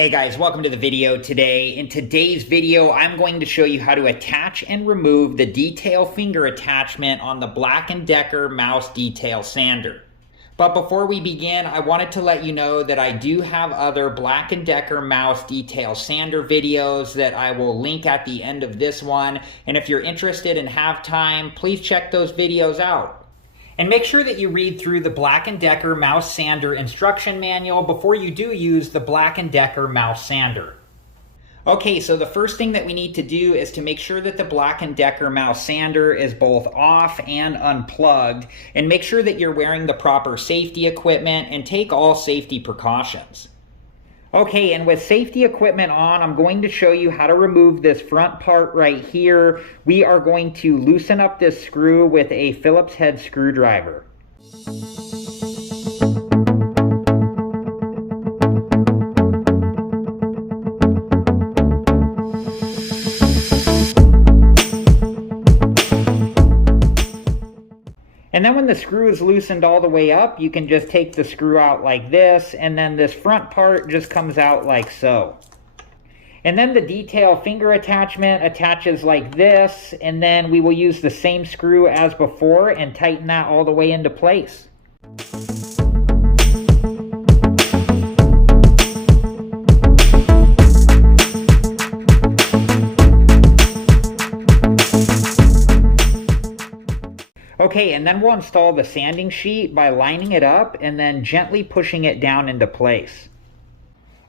Hey guys, welcome to the video today. In today's video, I'm going to show you how to attach and remove the detail finger attachment on the Black & Decker mouse detail sander. But before we begin, I wanted to let you know that I do have other Black & Decker mouse detail sander videos that I will link at the end of this one. And if you're interested and have time, please check those videos out. And make sure that you read through the Black & Decker mouse sander instruction manual before you do use the Black & Decker mouse sander. Okay, so the first thing that we need to do is to make sure that the Black & Decker mouse sander is both off and unplugged, and make sure that you're wearing the proper safety equipment and take all safety precautions. Okay, and with safety equipment on, I'm going to show you how to remove this front part right here. We are going to loosen up this screw with a Phillips head screwdriver. And then when the screw is loosened all the way up, you can just take the screw out like this, and then this front part just comes out like so. And then the detail finger attachment attaches like this, and then we will use the same screw as before and tighten that all the way into place. Okay, and then we'll install the sanding sheet by lining it up and then gently pushing it down into place.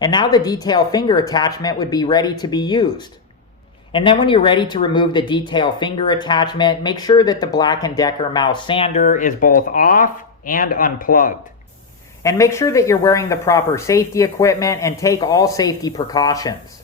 And now the detail finger attachment would be ready to be used. And then when you're ready to remove the detail finger attachment, make sure that the Black & Decker mouse sander is both off and unplugged. And make sure that you're wearing the proper safety equipment and take all safety precautions.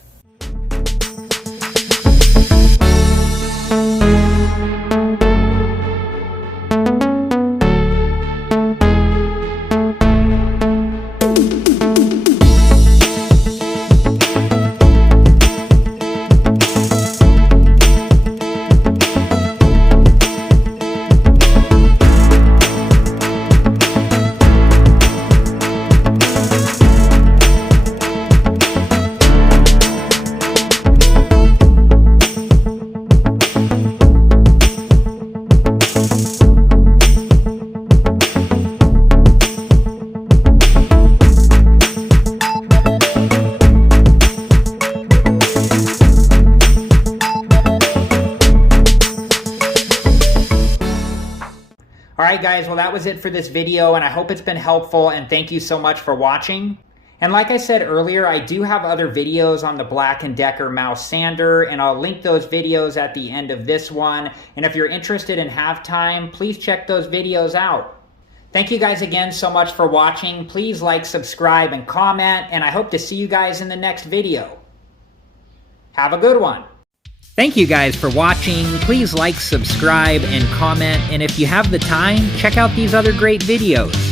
Alright guys, well that was it for this video, and I hope it's been helpful, and thank you so much for watching. And like I said earlier, I do have other videos on the Black & Decker mouse sander, and I'll link those videos at the end of this one. And if you're interested and have time, please check those videos out. Thank you guys again so much for watching. Please like, subscribe, and comment, and I hope to see you guys in the next video. Have a good one. Thank you guys for watching. Please like, subscribe, and comment, and if you have the time, check out these other great videos.